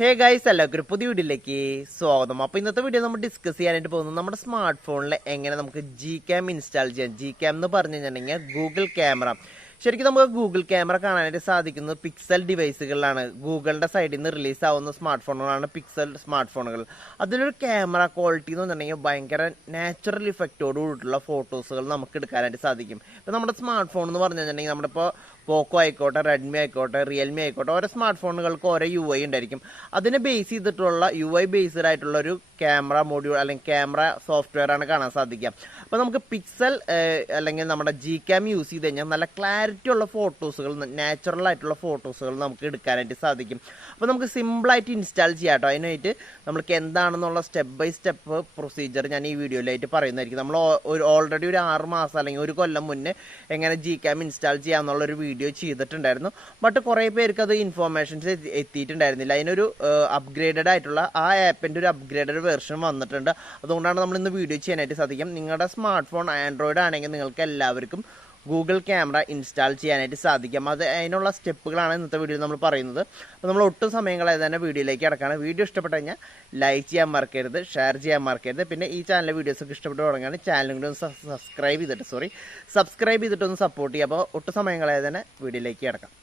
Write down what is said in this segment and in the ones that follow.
Hey guys എല്ലാവർക്കും ഒരു പുതിയ വീഡിയോയിലേക്ക് സ്വാഗതം. അപ്പോൾ ഇന്നത്തെ വീഡിയോ നമ്മൾ ഡിസ്കസ് ചെയ്യാനായിട്ട് പോകുന്നത് നമ്മുടെ സ്മാർട്ട് ഫോണിൽ എങ്ങനെ നമുക്ക് Gcam ഇൻസ്റ്റാൾ ചെയ്യാം. Gcam എന്ന് പറഞ്ഞു കഴിഞ്ഞിട്ടുണ്ടെങ്കിൽ ഗൂഗിൾ ക്യാമറ. ശരിക്കും നമുക്ക് ഗൂഗിൾ ക്യാമറ കാണാനായിട്ട് സാധിക്കുന്നത് പിക്സൽ ഡിവൈസുകളിലാണ്. ഗൂഗിളിൻ്റെ സൈഡിൽ നിന്ന് റിലീസ് ആവുന്ന സ്മാർട്ട് ഫോണുകളാണ് പിക്സൽ സ്മാർട്ട് ഫോണുകൾ. അതിലൊരു ക്യാമറ ക്വാളിറ്റി എന്ന് പറഞ്ഞിട്ടുണ്ടെങ്കിൽ ഭയങ്കര നാച്ചുറൽ ഇഫക്റ്റോട് കൂടിയിട്ടുള്ള ഫോട്ടോസുകൾ നമുക്ക് എടുക്കാനായിട്ട് സാധിക്കും. ഇപ്പോൾ നമ്മുടെ സ്മാർട്ട് ഫോൺ എന്ന് പറഞ്ഞു കഴിഞ്ഞിട്ടുണ്ടെങ്കിൽ നമ്മുടെ ഇപ്പോൾ പോക്കോ ആയിക്കോട്ടെ, റെഡ്മി ആയിക്കോട്ടെ, റിയൽമി ആയിക്കോട്ടെ, ഓരോ സ്മാർട്ട് ഫോണുകൾക്ക് ഓരോ UI ഉണ്ടായിരിക്കും. അതിനെ ബേസ് ചെയ്തിട്ടുള്ള UI ബേസ്ഡ് ആയിട്ടുള്ള ഒരു ക്യാമറ മൊഡ്യൂൾ അല്ലെങ്കിൽ ക്യാമറ സോഫ്റ്റ്വെയർ ആണ് കാണാൻ സാധിക്കുക. അപ്പോൾ നമുക്ക് പിക്സൽ അല്ലെങ്കിൽ നമ്മുടെ Gcam യൂസ് ചെയ്ത് കഴിഞ്ഞാൽ നല്ല ക്ലാരിറ്റി ഉള്ള ഫോട്ടോസുകൾ, നാച്ചുറൽ ആയിട്ടുള്ള ഫോട്ടോസുകൾ നമുക്ക് എടുക്കാനായിട്ട് സാധിക്കും. അപ്പോൾ നമുക്ക് സിമ്പിളായിട്ട് ഇൻസ്റ്റാൾ ചെയ്യാം കേട്ടോ. അതിനായിട്ട് നമ്മൾക്ക് എന്താണെന്നുള്ള സ്റ്റെപ്പ് ബൈ സ്റ്റെപ്പ് പ്രൊസീജിയർ ഞാൻ ഈ വീഡിയോയിലായിട്ട് പറയുന്നതായിരിക്കും. നമ്മൾ ഓൾറെഡി ഒരു 6 മാസം അല്ലെങ്കിൽ ഒരു കൊല്ലം മുന്നേ എങ്ങനെ Gcam ഇൻസ്റ്റാൾ ചെയ്യാമെന്നുള്ളൊരു വീഡിയോ ചെയ്തിട്ടുണ്ടായിരുന്നു. ബട്ട് കുറേ പേർക്ക് അത് ഇൻഫോർമേഷൻസ് എത്തിയിട്ടുണ്ടായിരുന്നില്ല. അതിനൊരു അപ്ഗ്രേഡഡ് ആയിട്ടുള്ള ആ ആപ്പിൻ്റെ ഒരു അപ്ഗ്രേഡഡ് വെർഷൻ വന്നിട്ടുണ്ട്. അതുകൊണ്ടാണ് നമ്മൾ ഇന്ന് വീഡിയോ ചെയ്യാനായിട്ട് സാധിക്കും. നിങ്ങളുടെ സ്മാർട്ട് ഫോൺ ആൻഡ്രോയിഡ് ആണെങ്കിൽ നിങ്ങൾക്ക് എല്ലാവർക്കും ഗൂഗിൾ ക്യാമറ ഇൻസ്റ്റാൾ ചെയ്യാനായിട്ട് സാധിക്കും. അതിനുള്ള സ്റ്റെപ്പുകളാണ് ഇന്നത്തെ വീഡിയോയിൽ നമ്മൾ പറയുന്നത്. അപ്പോൾ നമ്മൾ ഒട്ടും സമയം കളയാതെ തന്നെ വീഡിയോയിലേക്ക് കിടക്കുകയാണ്. വീഡിയോ ഇഷ്ടപ്പെട്ട് കഴിഞ്ഞാൽ ലൈക്ക് ചെയ്യാൻ മറക്കരുത്, ഷെയർ ചെയ്യാൻ മറക്കരുത്. പിന്നെ ഈ ചാനലിലെ വീഡിയോസൊക്കെ ഇഷ്ടപ്പെട്ട് തുടങ്ങുകയാണ് ചാനലും കൂടി ഒന്ന് സബ്സ്ക്രൈബ് ചെയ്തിട്ടൊന്ന് സപ്പോർട്ട് ചെയ്യുക. അപ്പോൾ ഒട്ടും സമയം കളയാതെ തന്നെ വീഡിയോയിലേക്ക് കിടക്കാം.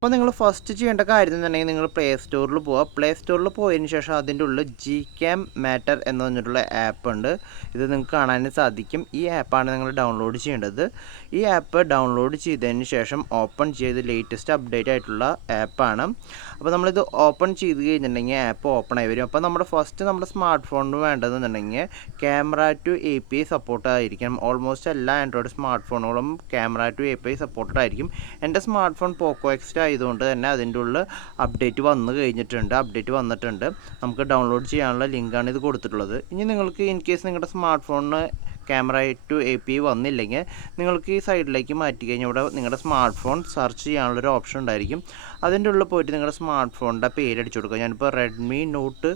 അപ്പോൾ നിങ്ങൾ ഫസ്റ്റ് ചെയ്യേണ്ട കാര്യം എന്നുണ്ടെങ്കിൽ നിങ്ങൾ പ്ലേ സ്റ്റോറിൽ പോവുക. പ്ലേ സ്റ്റോറിൽ പോയതിന് ശേഷം അതിൻ്റെ ഉള്ളിൽ Gcam മാറ്റർ എന്ന് പറഞ്ഞിട്ടുള്ള ആപ്പ് ഉണ്ട്. ഇത് നിങ്ങൾക്ക് കാണാൻ സാധിക്കും. ഈ ആപ്പാണ് നിങ്ങൾ ഡൗൺലോഡ് ചെയ്യേണ്ടത്. ഈ ആപ്പ് ഡൗൺലോഡ് ചെയ്തതിന് ശേഷം ഓപ്പൺ ചെയ്ത് ലേറ്റസ്റ്റ് അപ്ഡേറ്റ് ആയിട്ടുള്ള ആപ്പാണ്. അപ്പോൾ നമ്മളിത് ഓപ്പൺ ചെയ്ത് കഴിഞ്ഞിട്ടുണ്ടെങ്കിൽ ആപ്പ് ഓപ്പൺ ആയി വരും. അപ്പോൾ നമ്മുടെ സ്മാർട്ട് ഫോണിന് വേണ്ടതെന്നുണ്ടെങ്കിൽ ക്യാമറ ടു API സപ്പോർട്ട് ആയിരിക്കും. ഓൾമോസ്റ്റ് എല്ലാ ആൻഡ്രോയിഡ് സ്മാർട്ട് ഫോണുകളും ക്യാമറ ടു API സപ്പോർട്ടഡ് ആയിരിക്കും. എൻ്റെ സ്മാർട്ട് ഫോൺ പോക്കോ എക്സ് ആയതുകൊണ്ട് തന്നെ അതിൻ്റെ ഉള്ളിൽ അപ്ഡേറ്റ് വന്നിട്ടുണ്ട്. നമുക്ക് ഡൗൺലോഡ് ചെയ്യാനുള്ള ലിങ്കാണ് ഇത് കൊടുത്തിട്ടുള്ളത്. ഇനി നിങ്ങൾക്ക് ഇൻ കേസ് നിങ്ങളുടെ സ്മാർട്ട് ഫോണിന് ക്യാമറ ടു API വന്നില്ലെങ്കിൽ നിങ്ങൾക്ക് ഈ സൈഡിലേക്ക് മാറ്റി കഴിഞ്ഞാൽ ഇവിടെ നിങ്ങളുടെ സ്മാർട്ട് ഫോൺ സെർച്ച് ചെയ്യാനുള്ളൊരു ഓപ്ഷൻ ഉണ്ടായിരിക്കും. അതിൻ്റെ ഉള്ളിൽ പോയിട്ട് നിങ്ങളുടെ സ്മാർട്ട് ഫോണിൻ്റെ പേര് അടിച്ചു കൊടുക്കുക. ഞാനിപ്പോൾ റെഡ്മി നോട്ട്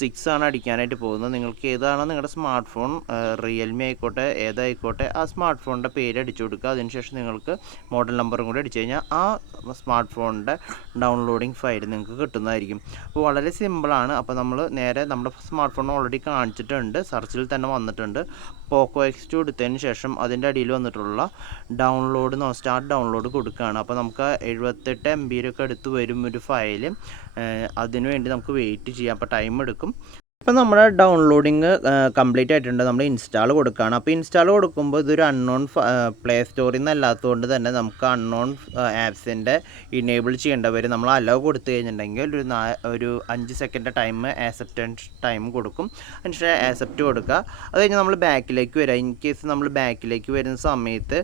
6 ആണ് അടിക്കാനായിട്ട് പോകുന്നത്. നിങ്ങൾക്ക് ഏതാണോ നിങ്ങളുടെ സ്മാർട്ട് ഫോൺ, റിയൽമി ആയിക്കോട്ടെ ഏതായിക്കോട്ടെ, ആ സ്മാർട്ട് ഫോണിൻ്റെ പേര് അടിച്ചു കൊടുക്കുക. അതിനുശേഷം നിങ്ങൾക്ക് മോഡൽ നമ്പറും കൂടി അടിച്ചു കഴിഞ്ഞാൽ ആ സ്മാർട്ട് ഫോണിൻ്റെ ഡൗൺലോഡിങ് ഫയൽ നിങ്ങൾക്ക് കിട്ടുന്നതായിരിക്കും. അപ്പോൾ വളരെ സിമ്പിളാണ്. അപ്പോൾ നമ്മൾ നേരെ നമ്മുടെ സ്മാർട്ട് ഫോൺ ഓൾറെഡി കാണിച്ചിട്ടുണ്ട്, സെർച്ചിൽ തന്നെ വന്നിട്ടുണ്ട്. പോക്കോ X2 എടുത്തതിന് ശേഷം അതിൻ്റെ അടിയിൽ വന്നിട്ടുള്ള സ്റ്റാർട്ട് ഡൗൺലോഡ് കൊടുക്കുകയാണ്. അപ്പോൾ നമുക്ക് 78 MB എടുത്ത് വരും ഒരു ഫയൽ. അതിനുവേണ്ടി നമുക്ക് വെയിറ്റ് ചെയ്യാം. അപ്പോൾ ടൈം എടുക്കും. ഇപ്പോൾ നമ്മുടെ ഡൗൺലോഡിങ് കംപ്ലീറ്റ് ആയിട്ടുണ്ട്. നമ്മൾ ഇൻസ്റ്റാൾ കൊടുക്കുകയാണ്. അപ്പോൾ ഇൻസ്റ്റാൾ കൊടുക്കുമ്പോൾ ഇതൊരു അൺനോൺ പ്ലേ സ്റ്റോറിൽ നിന്നല്ലാത്തതുകൊണ്ട് തന്നെ നമുക്ക് അൺനോൺ ആപ്സിൻ്റെ ഇനേബിൾ ചെയ്യേണ്ട വരും. നമ്മൾ അലോ കൊടുത്തു കഴിഞ്ഞിട്ടുണ്ടെങ്കിൽ ഒരു 5 സെക്കൻഡ് ടൈം ആക്സെപ്റ്റൻസ് ടൈം കൊടുക്കും. അതിനുശേഷം ആക്സെപ്റ്റ് കൊടുക്കുക. അത് കഴിഞ്ഞ് നമ്മൾ ബാക്കിലേക്ക് വരിക. ഇൻ കേസ് നമ്മൾ ബാക്കിലേക്ക് വരുന്ന സമയത്ത്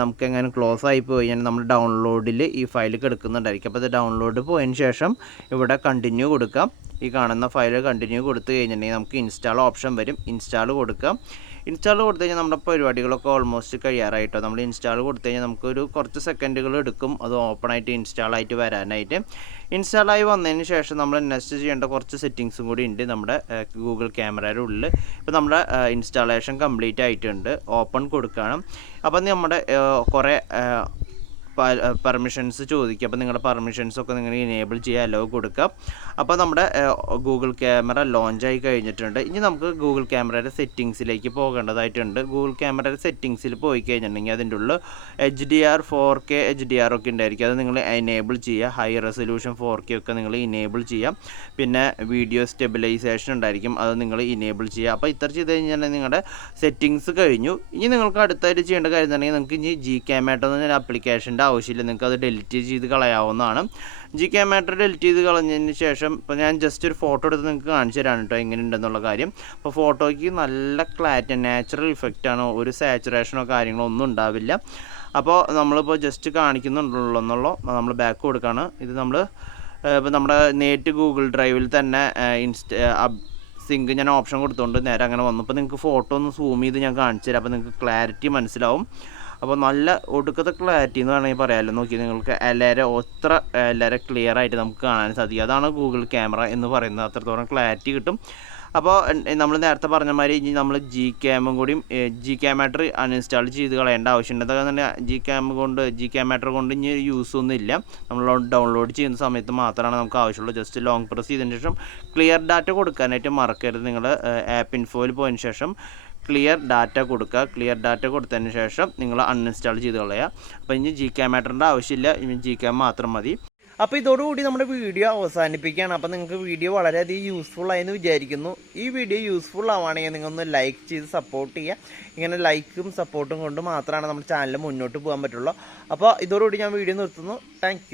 നമുക്ക് എങ്ങനെ ക്ലോസ് ആയി പോയി കഴിഞ്ഞാൽ നമ്മൾ ഡൗൺലോഡിൽ ഈ ഫയൽ കിടക്കുന്നുണ്ടായിരിക്കും. അപ്പോൾ അത് ഡൗൺലോഡ് പോയതിന് ശേഷം ഇവിടെ കണ്ടിന്യൂ കൊടുക്കാം. ഈ കാണുന്ന ഫയൽ കണ്ടിന്യൂ കൊടുത്തു കഴിഞ്ഞിട്ടുണ്ടെങ്കിൽ നമുക്ക് ഇൻസ്റ്റാൾ ഓപ്ഷൻ വരും. ഇൻസ്റ്റാൾ കൊടുക്കാം. ഇൻസ്റ്റാൾ കൊടുത്തു കഴിഞ്ഞാൽ നമ്മുടെ പരിപാടികളൊക്കെ ഓൾമോസ്റ്റ് കഴിയാറായിട്ടോ. നമ്മൾ ഇൻസ്റ്റാൾ കൊടുത്തു കഴിഞ്ഞാൽ നമുക്കൊരു കുറച്ച് സെക്കൻഡുകൾ എടുക്കും അത് ഓപ്പണായിട്ട് ഇൻസ്റ്റാളായിട്ട് വരാനായിട്ട്. ഇൻസ്റ്റാളായി വന്നതിന് ശേഷം നമ്മൾ നെക്സ്റ്റ് ചെയ്യേണ്ട കുറച്ച് സെറ്റിങ്സും കൂടി ഉണ്ട് നമ്മുടെ ഗൂഗിൾ ക്യാമറയുടെ ഉള്ളിൽ. ഇപ്പോൾ നമ്മുടെ ഇൻസ്റ്റാളേഷൻ കംപ്ലീറ്റ് ആയിട്ടുണ്ട്. ഓപ്പൺ കൊടുക്കണം. അപ്പം നമ്മുടെ കുറേ പെർമിഷൻസ് ചോദിക്കുക. അപ്പോൾ നിങ്ങളുടെ പെർമിഷൻസൊക്കെ നിങ്ങൾ ഇനേബിൾ ചെയ്യുക, അലോ കൊടുക്കുക. അപ്പോൾ നമ്മുടെ ഗൂഗിൾ ക്യാമറ ലോഞ്ചായി കഴിഞ്ഞിട്ടുണ്ട്. ഇനി നമുക്ക് ഗൂഗിൾ ക്യാമറയുടെ സെറ്റിങ്സിലേക്ക് പോകേണ്ടതായിട്ടുണ്ട്. ഗൂഗിൾ ക്യാമറയുടെ സെറ്റിങ്സിൽ പോയി കഴിഞ്ഞിട്ടുണ്ടെങ്കിൽ അതിൻ്റെ ഉള്ളിൽ HDR 4K HDR ഒക്കെ ഉണ്ടായിരിക്കും. അത് നിങ്ങൾ എനേബിൾ ചെയ്യുക. ഹൈ റെസൊല്യൂഷൻ 4K ഒക്കെ നിങ്ങൾ ഇനേബിൾ ചെയ്യാം. പിന്നെ വീഡിയോ സ്റ്റെബിലൈസേഷൻ ഉണ്ടായിരിക്കും, അത് നിങ്ങൾ ഇനേബിൾ ചെയ്യുക. അപ്പോൾ ഇത്ര ചെയ്ത് കഴിഞ്ഞാൽ നിങ്ങളുടെ സെറ്റിങ്സ് കഴിഞ്ഞു. ഇനി നിങ്ങൾക്ക് അടുത്തായിട്ട് ചെയ്യേണ്ട കാര്യം എന്താണെങ്കിൽ നിങ്ങൾക്ക് ഇനി Gcam എന്നൊരു ആപ്ലിക്കേഷൻ്റെ ആവശ്യമില്ല. നിങ്ങൾക്ക് അത് ഡെലിറ്റ് ചെയ്ത് കളയാവുന്നതാണ്. Gcam ഡെലിറ്റ് ചെയ്ത് കളഞ്ഞതിന് ശേഷം ഇപ്പോൾ ഞാൻ ജസ്റ്റ് ഒരു ഫോട്ടോ എടുത്ത് നിങ്ങൾക്ക് കാണിച്ചു തരാണ് കേട്ടോ എങ്ങനെയുണ്ടെന്നുള്ള കാര്യം. അപ്പോൾ ഫോട്ടോയ്ക്ക് നല്ല ക്ലാരിറ്റി, നാച്ചുറൽ ഇഫക്റ്റാണ്. ഒരു സാച്ചുറേഷനോ കാര്യങ്ങളോ ഒന്നും ഉണ്ടാവില്ല. അപ്പോൾ നമ്മളിപ്പോൾ ജസ്റ്റ് കാണിക്കുന്നുണ്ടല്ലോ നമ്മൾ ബാക്ക് കൊടുക്കുകയാണ്. ഇത് നമ്മൾ ഇപ്പോൾ നമ്മുടെ നേരിട്ട് ഗൂഗിൾ ഡ്രൈവിൽ തന്നെ സിങ്ക് ഞാൻ ഓപ്ഷൻ കൊടുത്തുകൊണ്ട് നേരെ അങ്ങനെ വന്നു. അപ്പോൾ നിങ്ങൾക്ക് ഫോട്ടോ ഒന്ന് സൂം ചെയ്ത് ഞാൻ കാണിച്ചു തരാം. അപ്പോൾ നിങ്ങൾക്ക് ക്ലാരിറ്റി മനസ്സിലാവും. അപ്പോൾ നല്ല ഒടുക്കത്തെ ക്ലാരിറ്റി എന്ന് വേണമെങ്കിൽ പറയാമല്ലോ. നോക്കി നിങ്ങൾക്ക് എല്ലാവരും ക്ലിയർ ആയിട്ട് നമുക്ക് കാണാൻ സാധിക്കും. അതാണ് ഗൂഗിൾ ക്യാമറ എന്ന് പറയുന്നത്. അത്രത്തോളം ക്ലാരിറ്റി കിട്ടും. അപ്പോൾ നമ്മൾ നേരത്തെ പറഞ്ഞ മാതിരി ഇനി നമ്മൾ Gcam കൂടി Gcam മാറ്റർ അൺഇൻസ്റ്റാൾ ചെയ്ത് കളയേണ്ട ആവശ്യമുണ്ട്. അതൊക്കെ തന്നെ Gcam മാറ്റർ കൊണ്ട് ഇനി യൂസ് ഒന്നും ഇല്ല. നമ്മൾ ഡൗൺലോഡ് ചെയ്യുന്ന സമയത്ത് മാത്രമാണ് നമുക്ക് ആവശ്യമുള്ളൂ. ജസ്റ്റ് ലോങ് പ്രസ് ചെയ്തതിന് ശേഷം ക്ലിയർ ഡാറ്റ കൊടുക്കാനായിട്ട് മറക്കരുത്. നിങ്ങൾ ആപ്പ് ഇൻഫോയിൽ പോയതിന് ശേഷം ക്ലിയർ ഡാറ്റ കൊടുക്കുക. ക്ലിയർ ഡാറ്റ കൊടുത്തതിന് ശേഷം നിങ്ങൾ അൺഇൻസ്റ്റാൾ ചെയ്ത് കളയുക. അപ്പോൾ ഇനി Gcam മാറ്ററിൻ്റെ ആവശ്യമില്ല, ഇനി Gcam മാത്രം മതി. അപ്പോൾ ഇതോടുകൂടി നമ്മുടെ വീഡിയോ അവസാനിപ്പിക്കുകയാണ്. അപ്പോൾ നിങ്ങൾക്ക് വീഡിയോ വളരെയധികം യൂസ്ഫുൾ ആയെന്ന് വിചാരിക്കുന്നു. ഈ വീഡിയോ യൂസ്ഫുൾ ആവുകയാണെങ്കിൽ നിങ്ങളൊന്ന് ലൈക്ക് ചെയ്ത് സപ്പോർട്ട് ചെയ്യുക. ഇങ്ങനെ ലൈക്കും സപ്പോർട്ടും കൊണ്ട് മാത്രമാണ് നമ്മുടെ ചാനൽ മുന്നോട്ട് പോകാൻ പറ്റുള്ളൂ. അപ്പോൾ ഇതോടുകൂടി ഞാൻ വീഡിയോ നിർത്തുന്നു. താങ്ക്